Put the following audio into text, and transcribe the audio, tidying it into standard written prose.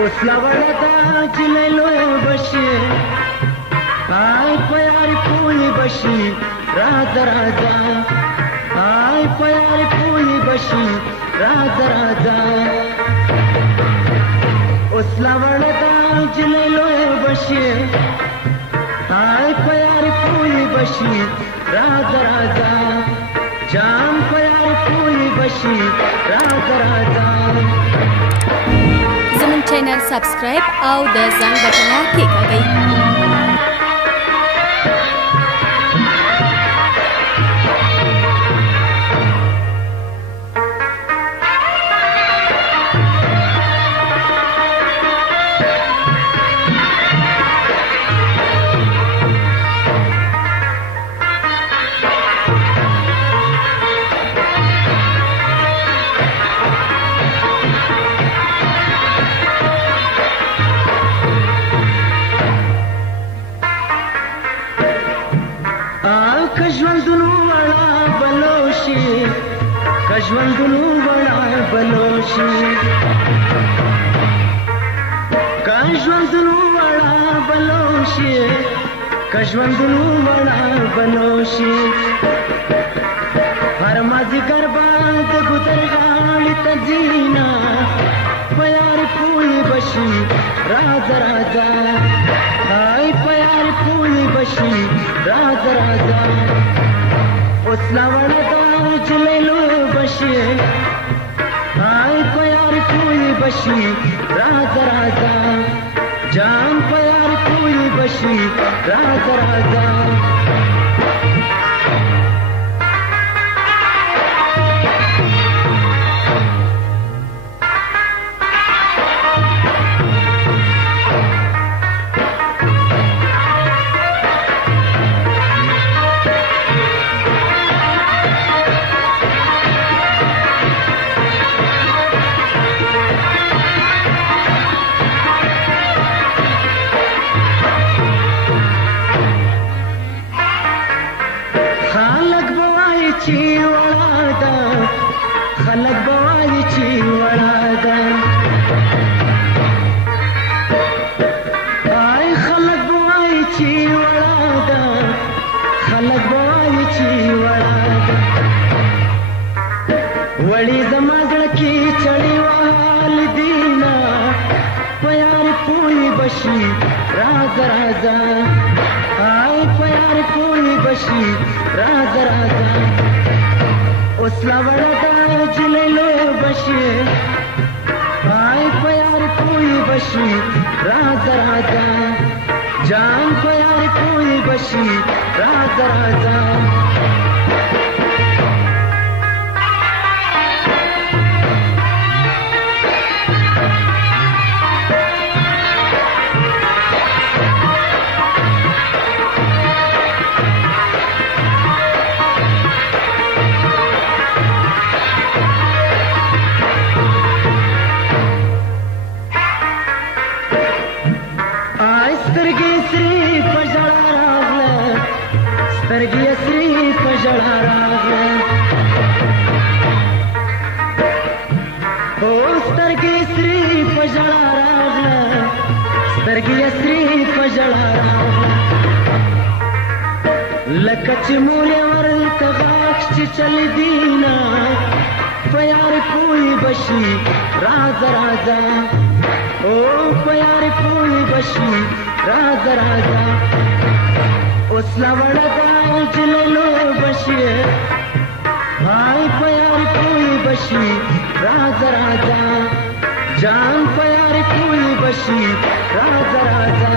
اوس لا وړه ده نجلۍ لویه بشي آی په یاري پوهې بشي راځه راځه آی په یاري پوهې بشي راځه راځه اوس لا وړه ده نجلۍ لویه بشي آی په یاري پوهې بشي راځه راځه جان په یاري پوهې بشي راځه راځه زموږ چینل سبسکرایب او د زنګ بټن کیکاږئ. کژوندونو وړا بلوشي کژوندونو وړا بلوشي کژوندونو وړا بلوشي کژوندونو وړا بلوشي هر مازیګر باندې ګودر غاړې ته ځینا په یاري پوهې بشي راځه راځه آی په یاري پوهې بشي راځه راځه اوس لا وړه ده نجلۍ لویه بشي آی په یاري پوهې بشي راځه راځه جان په یاري پوهې بشي راځه راځه چې وړا ده خلک به وایي چې وړا ده آی خلک به وایي چې وړا ده خلک به وایي چې وړا ده وړي زما زړه کې چړې وهل دینه په یاري پوهې بشي راځه راځه آی په یاري پوهې بشي راځه راځه اوس لا وړه ده نجلۍ لویه بشي آی په یاري پوهې بشي راځه راځه جان په یاري پوهې بشي راځه راځه سترګې سرې په ژړا راغله سترګې سرې په ژړا راغله او سترګې سرې په ژړا راغله سترګې سرې په ژړا راغله لکه چې مولې ورته غاښ چې چل دینه په یاري پوهې بشي راځه راځه او په یاري پوهې بشي راځه راځه اوس لا وړه ده نجلۍ لویه بشي آی په یاري پوهې بشي راځه راځه جان په یاري پوهې بشي راځه راځه